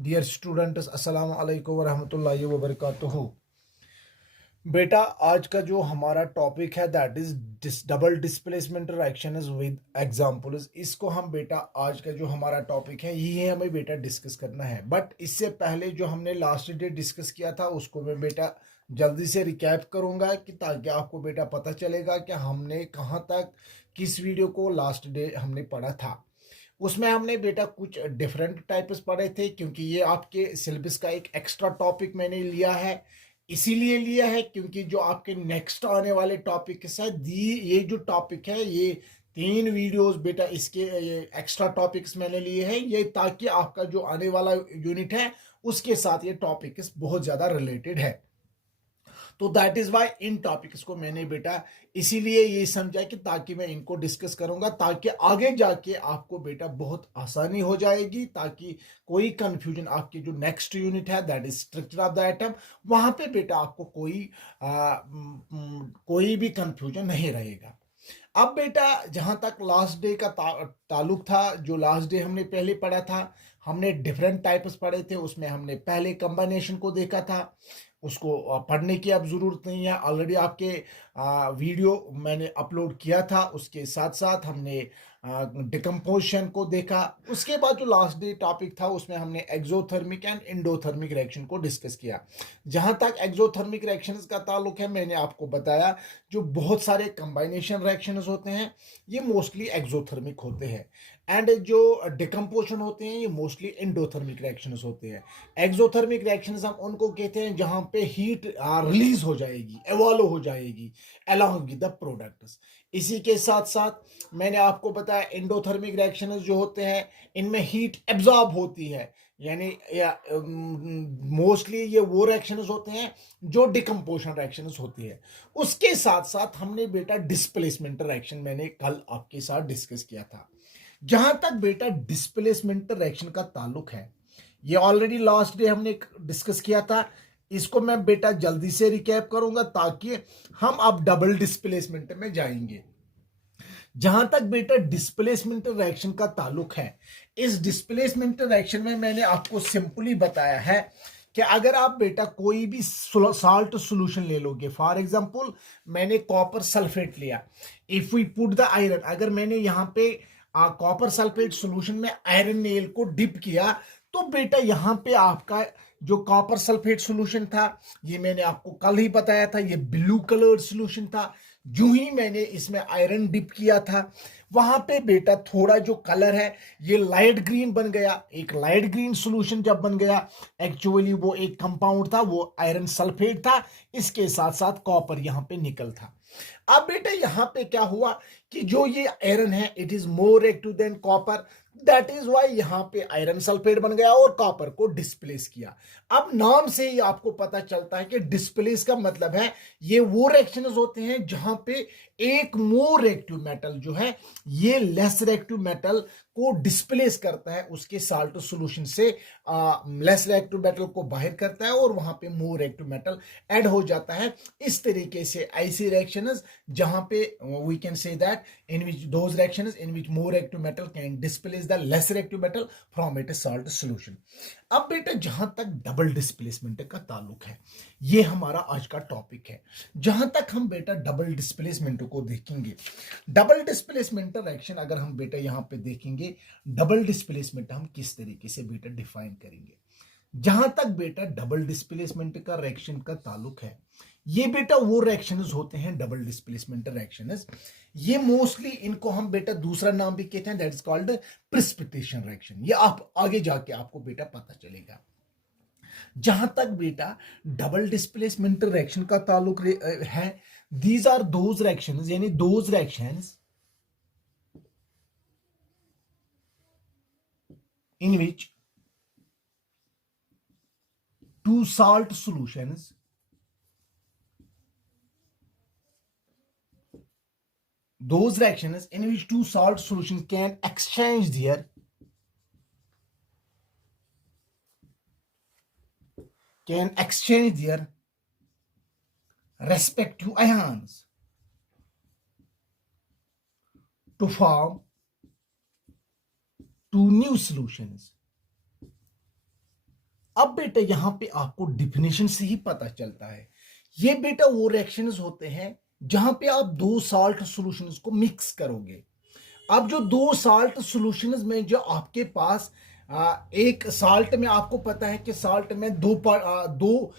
Dear students, अस्सलाम वालेकुम वरहमतुल्लाहि वबरकातुहू। बेटा, आज का जो हमारा टॉपिक है that is double displacement reactions with examples. इसको हम बेटा आज का जो हमारा टॉपिक है ये हमें बेटा डिस्कस करना है। बट इससे पहले जो हमने लास्ट डे डिस्कस किया था उसको मैं बेटा जल्दी से रिकैप करूंगा कि ताकि आपको बेटा पता चलेगा कि हमने कहाँ तक किस वीडियो को लास्ट डे हमने पढ़ा था। उसमें हमने बेटा कुछ डिफरेंट टाइप्स पढ़े थे क्योंकि ये आपके सिलेबस का एक एक्स्ट्रा टॉपिक मैंने लिया है। इसीलिए लिया है क्योंकि जो आपके नेक्स्ट आने वाले टॉपिक के साथ दी ये जो टॉपिक है ये 3 वीडियोस बेटा इसके ये एक्स्ट्रा टॉपिक्स मैंने लिए हैं ये ताकि आपका जो आने वाला यूनिट है उसके साथ ये टॉपिक बहुत ज़्यादा रिलेटेड है। तो दैट इज वाई इन टॉपिक्स को मैंने बेटा इसीलिए ये समझा कि ताकि मैं इनको डिस्कस करूंगा ताकि आगे जाके आपको बेटा बहुत आसानी हो जाएगी, ताकि कोई कंफ्यूजन आपकी जो नेक्स्ट यूनिट है that is structure of the atom वहां पे बेटा आपको कोई भी कंफ्यूजन नहीं रहेगा। अब बेटा जहां तक लास्ट डे का ताल्लुक था, जो लास्ट डे हमने पहले पढ़ा था हमने डिफरेंट टाइप्स पढ़े थे। उसमें हमने पहले कंबाइनेशन को देखा था, उसको पढ़ने की अब ज़रूरत नहीं है, ऑलरेडी आपके वीडियो मैंने अपलोड किया था। उसके साथ साथ हमने डिकम्पोजिशन को देखा। उसके बाद जो लास्ट डे टॉपिक था उसमें हमने एक्सोथर्मिक एंड इंडोथर्मिक रिएक्शन को डिस्कस किया। जहां तक एक्सोथर्मिक रिएक्शंस का ताल्लुक है मैंने आपको बताया जो बहुत सारे कंबाइनेशन रिएक्शंस होते हैं ये मोस्टली एक्सोथर्मिक होते हैं एंड जो डिकम्पोजिशन होते हैं ये मोस्टली इंडोथर्मिक रिएक्शंस होते हैं। एक्सोथर्मिक रिएक्शंस हम उनको कहते हैं जहां पे हीट रिलीज हो जाएगी, एवॉल्व हो जाएगी अलॉन्ग विद द प्रोडक्ट्स। इसी के साथ साथ मैंने आपको बताया इंडोथर्मिक रिएक्शंस जो होते हैं इनमें हीट एब्जॉर्ब होती है, यानी मोस्टली ये वो रिएक्शंस होते हैं जो डिकम्पोजिशन रिएक्शंस होती है। उसके साथ साथ हमने बेटा डिस्प्लेसमेंट रिएक्शन मैंने कल आपके साथ डिस्कस किया था। जहां तक बेटा डिस्प्लेसमेंट रिएक्शन का ताल्लुक है ये ऑलरेडी लास्ट डे हमने डिस्कस किया था। इसको मैं बेटा जल्दी से रिकैप करूंगा ताकि हम अब डबल डिस्प्लेसमेंट में जाएंगे। जहां तक बेटा डिस्प्लेसमेंट रिएक्शन का ताल्लुक है, इस डिस्प्लेसमेंट रिएक्शन में मैंने आपको सिंपली बताया है कि अगर आप बेटा कोई भी साल्ट सॉल्यूशन ले लोगे, फॉर एग्जांपल मैंने कॉपर सल्फेट लिया, if we put the iron, अगर मैंने यहां पे कॉपर सल्फेट सॉल्यूशन में आयरन नेल को डिप किया तो बेटा यहां पे आपका जो कॉपर सल्फेट सॉल्यूशन था ये मैंने आपको कल ही बताया था ये ब्लू कलर्ड सॉल्यूशन था। जो ही मैंने इसमें आयरन डिप किया था वहां पे बेटा थोड़ा जो कलर है ये लाइट ग्रीन बन गया। एक लाइट ग्रीन सॉल्यूशन जब बन गया एक्चुअली वो एक कंपाउंड था, वो आयरन सल्फेट था, इसके साथ साथ कॉपर यहां पे निकल था। अब बेटा यहां पे क्या हुआ कि जो ये आयरन है it is more active than copper, that is why यहां पे आयरन सल्फेट बन गया और कॉपर को डिस्प्लेस किया। अब नाम से ही आपको पता चलता है कि डिस्प्लेस का मतलब है ये वो रिएक्शंस होते हैं जहां पे एक मोर एक्टिव मेटल जो है ये लेस रिएक्टिव मेटल को डिस्प्लेस करता है, उसके साल्ट सॉल्यूशन से लेस रिएक्टिव मेटल को बाहर करता है और वहां पे मोर रिएक्टिव मेटल ऐड हो जाता है। इस तरीके से ऐसी रिएक्शंस जहां पे we can say that in which those reactions in which more reactive metal can displace the less reactive metal from its salt solution। अब बेटा जहां तक डबल डिस्प्लेसमेंट का ताल्लुक है ये हमारा आज का टॉपिक है। जहां तक हम बेटा डबल डिस्प्लेसमेंट को देखेंगे, डबल डिस्प्लेसमेंट रिएक्शन अगर हम बेटा यहां पे देखेंगे डबल डिस्प्लेसमेंट हम किस तरीके से बेटा डिफाइन करेंगे। जहां तक बेटा डबल डिस्प्लेसमेंट का रिएक्शन का ताल्लुक है ये बेटा वो रिएक्शंस होते हैं डबल डिस्प्लेसमेंट रिएक्शंस। ये मोस्टली इनको हम बेटा दूसरा नाम भी कहते हैं that is called precipitation reaction. ये आप आगे जाके आपको बेटा पता चलेगा। जहां तक बेटा डबल डिस्प्लेसमेंट रिएक्शन का ताल्लुक है, दीज आर दोज रिएक्शंस यानी those reactions in which two salt solutions those reactions in which two salt solutions can exchange their respective ions to form two new solutions। अब बेटा यहां पे आपको definition से ही पता चलता है, ये बेटा वो रिएक्शंस होते हैं जहां पे आप दो साल्ट सॉल्यूशंस को मिक्स करोगे। अब जो दो साल्ट सॉल्यूशंस में जो आपके पास एक साल्ट में आपको पता है कि साल्ट में दो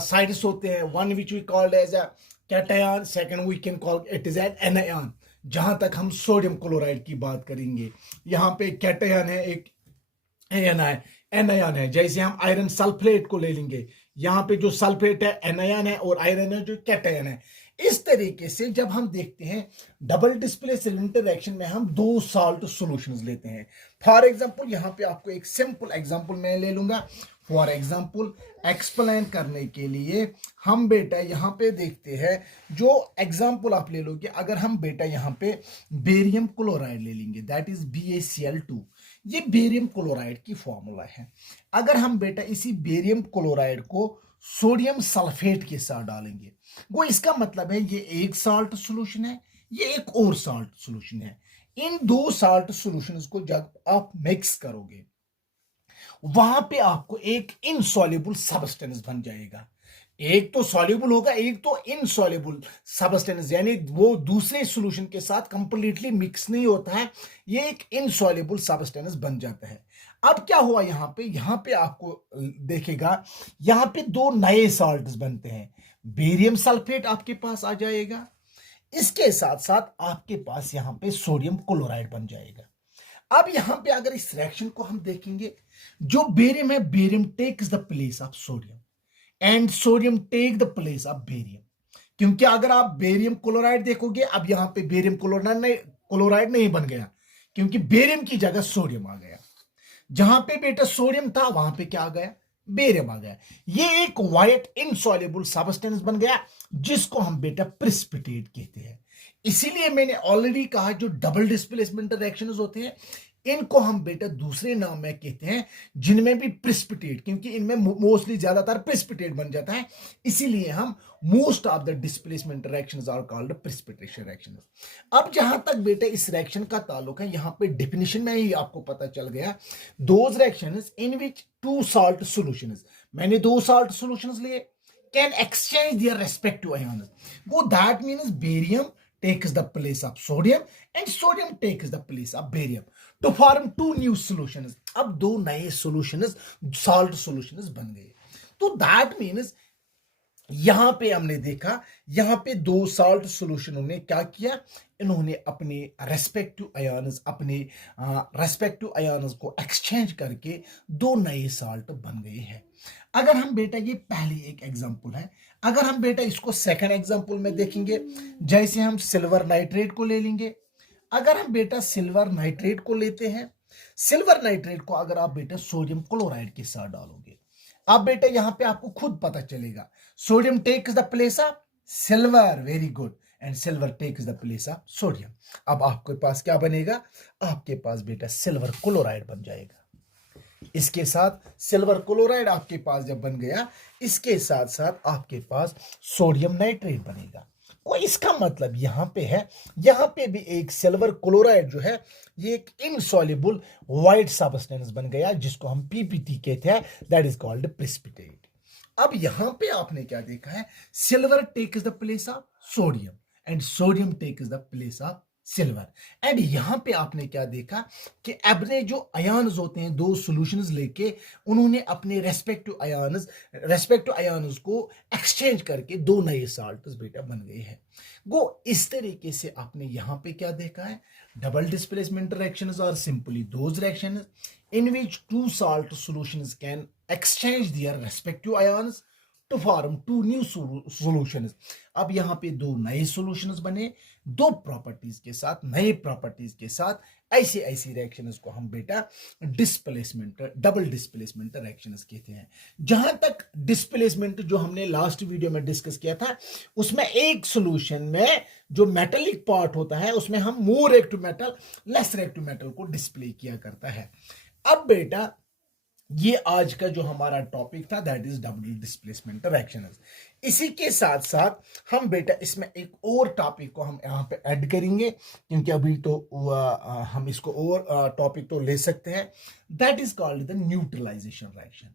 साइड्स होते हैं, one which we called as a cation, second we can call it is an anion. जहां तक हम सोडियम क्लोराइड की बात करेंगे, यहाँ पे कैटायन है, एक एनायन है। जैसे हम आयरन सल्फेट को ले लेंगे, यहाँ पे जो सल्फेट है एनायन है और आयरन है जो कैटायन है। इस तरीके से जब हम देखते हैं डबल डिस्प्लेसमेंट रिएक्शन में हम दो साल्ट सॉल्यूशंस लेते हैं। फॉर एग्जांपल यहाँ पे आपको एक सिंपल एग्जांपल मैं ले लूंगा। फॉर एग्जांपल एक्सप्लेन करने के लिए हम बेटा यहाँ पे देखते हैं, जो एग्जांपल आप ले लोगे, अगर हम बेटा यहाँ पे बेरियम क्लोराइड ले लेंगे, दैट इज BaCl2। ये बेरियम क्लोराइड की फॉर्मूला है। अगर हम बेटा इसी बेरियम क्लोराइड को सोडियम सल्फेट के साथ डालेंगे, वो इसका मतलब है ये एक साल्ट सॉल्यूशन है, ये एक और साल्ट सॉल्यूशन है। इन दो साल्ट सॉल्यूशंस को जब आप मिक्स करोगे, वहां पे आपको एक इनसॉल्युबल सब्सटेंस बन जाएगा। एक तो सॉल्युबल होगा, एक तो इनसॉल्युबल सब्सटेंस, यानी वो दूसरे सॉल्यूशन के साथ कंप्लीटली मिक्स नहीं होता है, ये एक इनसॉल्युबल सब्सटेंस बन जाता है। अब क्या हुआ यहाँ पे आपको देखेगा, यहाँ पे दो नए साल्ट्स बनते हैं। बेरियम सल्फेट आपके पास आ जाएगा, इसके साथ साथ आपके पास यहाँ पे सोडियम क्लोराइड बन जाएगा। अब यहां पे अगर इस रिएक्शन को हम देखेंगे, जो बेरियम है, barium takes the place of sodium and sodium take the place of barium. क्योंकि अगर आप बेरियम क्लोराइड देखोगे, अब यहां पे बेरियम क्लोराइड नहीं बन गया, क्योंकि बेरियम की जगह सोडियम आ गया। जहां पे बेटा सोडियम था, वहां पे क्या आ गया, बेरियम आ गया। ये एक व्हाइट इनसॉल्युबल सब्सटेंस बन गया, जिसको हम बेटा प्रेसिपिटेट कहते हैं। इसीलिए मैंने ऑलरेडी कहा, जो डबल डिस्प्लेसमेंट रिएक्शंस होते हैं, इनको हम बेटा दूसरे नाम में कहते हैं, जिनमें भी प्रेसिपिटेट, क्योंकि इनमें मोस्टली ज्यादातर प्रेसिपिटेट बन जाता है, इसीलिए हम most of the displacement reactions are called precipitation reactions. अब जहां तक बेटा इस रिएक्शन का ताल्लुक है, यहां पे डेफिनेशन में ही आपको पता चल गया, those reactions in which two salt solutions, मैंने दो साल्ट सॉल्यूशंस लिए, can exchange their respective ions. Go, that means barium takes the place of sodium and sodium takes the place of barium to form two new solutions. अब दो नए solutions salt solutions बन गए। तो that means यहां पे हमने देखा, यहां पे दो साल्ट सॉल्यूशनों ने क्या किया, इन्होंने अपने रेस्पेक्टिव आयन्स को एक्सचेंज करके दो नए साल्ट बन गए हैं। अगर हम बेटा, ये पहली एक एग्जांपल है, अगर हम बेटा इसको सेकंड एग्जांपल में देखेंगे, जैसे हम सिल्वर नाइट्रेट को ले लेंगे। अगर हम बेटा सिल्वर नाइट्रेट को लेते हैं, सिल्वर नाइट्रेट को अगर आप बेटा सोडियम क्लोराइड के साथ डालोगे, अब बेटा यहां पे आपको खुद पता चलेगा, sodium takes the place of silver, very good, and silver takes the place of sodium. अब आपके पास क्या बनेगा, आपके पास बेटा सिल्वर क्लोराइड बन जाएगा। इसके साथ सिल्वर क्लोराइड आपके पास जब बन गया, इसके साथ साथ आपके पास सोडियम नाइट्रेट बनेगा। कोई इसका मतलब यहां पे है, यहां पे भी एक सिल्वर क्लोराइड जो है, ये एक इनसॉल्युबल व्हाइट सब्सटेंस बन गया, जिसको हम PPT कहते हैं, दैट इज कॉल्ड प्रेसिपिटेट। अब यहां पे आपने क्या देखा है, silver takes the place of sodium and sodium takes the place of silver. And यहां पे आपने क्या देखा कि अपने जो आयन्स होते हैं, दो सॉल्यूशंस लेके उन्होंने अपने रेस्पेक्टिव आयन्स को एक्सचेंज करके दो नए साल्ट्स बेटा बन गए हैं। गो, इस तरीके से आपने यहां पे क्या देखा है, double displacement reactions are simply those reactions in which two salt solutions can exchange their respective ions to form two new solutions। अब यहां पे दो नए solutions बने, दो प्रॉपर्टीज के साथ, नए प्रॉपर्टीज के साथ, ऐसी ऐसी रिएक्शंस को हम बेटा डबल डिस्प्लेसमेंट रिएक्शंस कहते हैं। जहां तक डिस्प्लेसमेंट जो हमने लास्ट वीडियो में डिस्कस किया था, उसमें एक सॉल्यूशन में जो मेटेलिक पार्ट होता है, उसमें हम more reactive metal, less reactive metal को डिस्प्ले किया करता है। अब बेटा ये आज का जो हमारा टॉपिक था, that is double displacement reactions. इसी के साथ साथ हम बेटा इसमें एक और टॉपिक को हम यहाँ पे ऐड करेंगे, क्योंकि अभी तो हम इसको और टॉपिक तो ले सकते हैं, that is called the neutralisation reaction.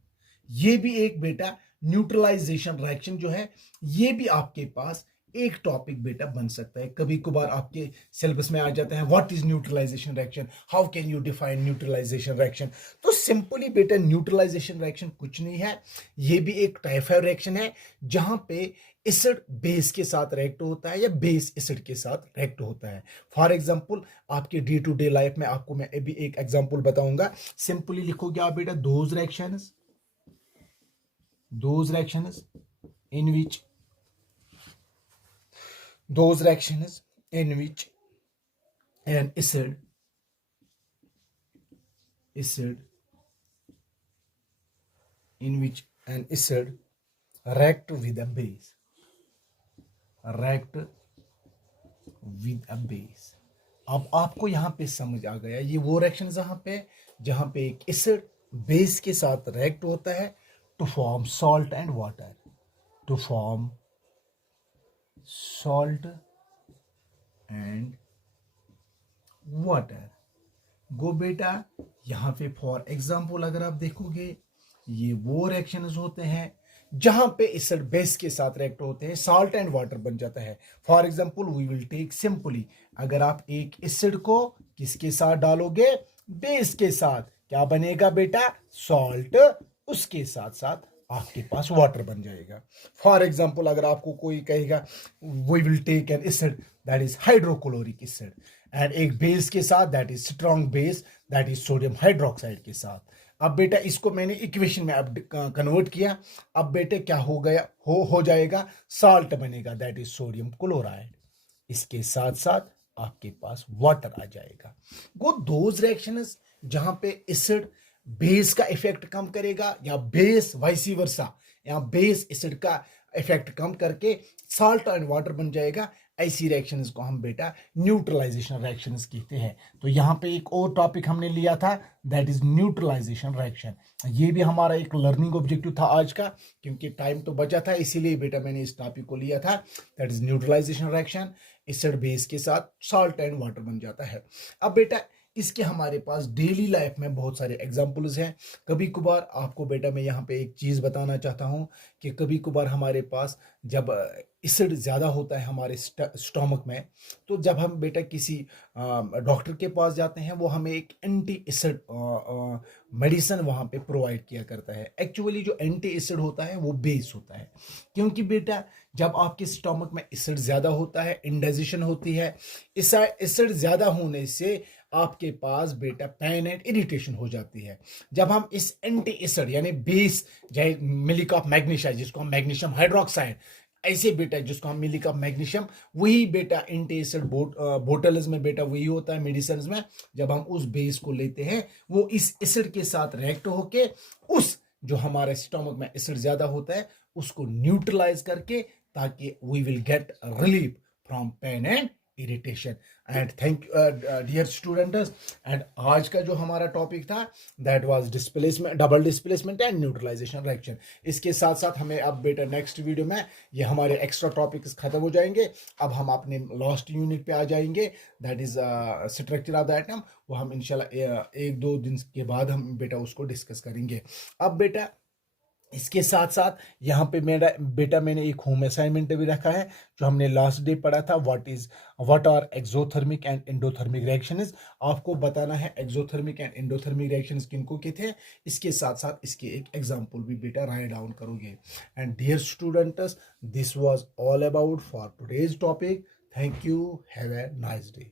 ये भी एक बेटा न्यूट्रलाइजेशन रिएक्शन जो है, ये भी आपके पास एक टॉपिक बेटा बन सकता है। कभी कभार आपके सिलेबस में आ जाता है what is neutralisation reaction, how can you define neutralisation reaction. तो सिंपली बेटा न्यूट्रलाइजेशन रिएक्शन कुछ नहीं है, ये भी एक टाइप ऑफ रिएक्शन है जहां पे एसिड बेस के साथ रिएक्ट होता है या बेस एसिड के साथ रिएक्ट होता है। फॉर एग्जांपल आपके डे टू डे लाइफ में आपको मैं अभी एक एग्जांपल बताऊंगा। सिंपली लिखोगे आप बेटा those reactions in which an acid in which an acid react with a base अब आपको यहां पे समझ आ गया, ये वो रिएक्शन जहां पे एक एसिड बेस के साथ रिएक्ट होता है to form salt and water, to form salt and water। गो बेटा यहां पे फॉर एग्जांपल अगर आप देखोगे ये वो रिएक्शंस होते हैं जहां पे एसिड बेस के साथ रिएक्ट होते हैं, साल्ट एंड वाटर बन जाता है। For example we will take simply, अगर आप एक एसिड को किसके साथ डालोगे, बेस के साथ, क्या बनेगा बेटा, सॉल्ट, उसके साथ साथ आपके पास वाटर बन जाएगा। फॉर एग्जांपल अगर आपको कोई कहेगा we will take an acid that is hydrochloric acid and एक बेस के साथ that is strong base that is sodium hydroxide के साथ। अब बेटा इसको मैंने इक्वेशन में अब कन्वर्ट किया, अब बेटे क्या हो गया, हो जाएगा साल्ट बनेगा दैट इज सोडियम क्लोराइड, इसके साथ साथ आपके पास वाटर आ जाएगा। वो दोज रिएक्शंस जहां पे एसिड बेस का इफेक्ट कम करेगा या बेस वाइसी वर्सा, या बेस एसिड का इफेक्ट कम करके साल्ट एंड वाटर बन जाएगा, ऐसी रिएक्शंस को हम बेटा न्यूट्रलाइजेशन रिएक्शंस कहते हैं। तो यहाँ पे एक और टॉपिक हमने लिया था दैट इज न्यूट्रलाइजेशन रिएक्शन। ये भी हमारा एक लर्निंग ऑब्जेक्टिव था आज का, क्योंकि टाइम तो बचा था, इसीलिए बेटा मैंने इस टॉपिक को लिया था। That is neutralisation reaction, acid base के साथ साल्ट एंड वाटर बन जाता है। अब बेटा इसके हमारे पास डेली लाइफ में बहुत सारे एग्जाम्पल्स हैं। कभी कभार आपको बेटा मैं यहाँ पे एक चीज़ बताना चाहता हूँ कि कभी कभार हमारे पास जब एसिड ज़्यादा होता है हमारे स्टोमक में, तो जब हम बेटा किसी डॉक्टर के पास जाते हैं वो हमें एक एंटी एसिड मेडिसिन वहाँ पे प्रोवाइड किया करता है। एक्चुअली जो एंटी एसिड होता है वो बेस होता है, क्योंकि बेटा जब आपके स्टोमक में एसिड ज़्यादा होता है, इंडाइजेशन होती है, एसिड ज़्यादा होने से आपके पास बेटा पेन एंड इरिटेशन हो जाती है। जब हम इस एंटी एसिड यानी बेस, चाहे मिल्क ऑफ मैग्नीशियम जिसको हम मैग्नीशियम हाइड्रोक्साइड, ऐसे बेटा जिसको हम मिल्क ऑफ मैग्नीशियम, वही बेटा एंटी एसिड बोटल्स में बेटा वही होता है मेडिसिन में। जब हम उस बेस को लेते हैं वो इस एसिड के साथ रिएक्ट होके उस जो हमारे स्टोमक में एसिड ज्यादा होता है उसको न्यूट्रलाइज करके, ताकि we will get relief from pain and irritation. And thank dear students, and आज का जो हमारा टॉपिक था that was displacement, double displacement and neutralisation reaction. इसके साथ साथ हमें अब बेटा नेक्स्ट वीडियो में ये हमारे एक्स्ट्रा टॉपिक्स खत्म हो जाएंगे। अब हम अपने लास्ट यूनिट पे आ जाएंगे that is structure of the atom. वो हम इंशाल्लाह एक दो दिन के बाद हम बेटा उसको डिस्कस करेंगे। अब बेटा इसके साथ साथ यहाँ पे मेरा बेटा मैंने एक होम असाइनमेंट भी रखा है जो हमने लास्ट डे पढ़ा था, what are exothermic and endothermic reactions. आपको बताना है एक्सोथर्मिक एंड एंडोथर्मिक रिएक्शंस किनको के थे। इसके साथ साथ इसके एक एग्जांपल भी बेटा राइट डाउन करोगे। And dear students, this was all about for today's topic. Thank you, have a nice day.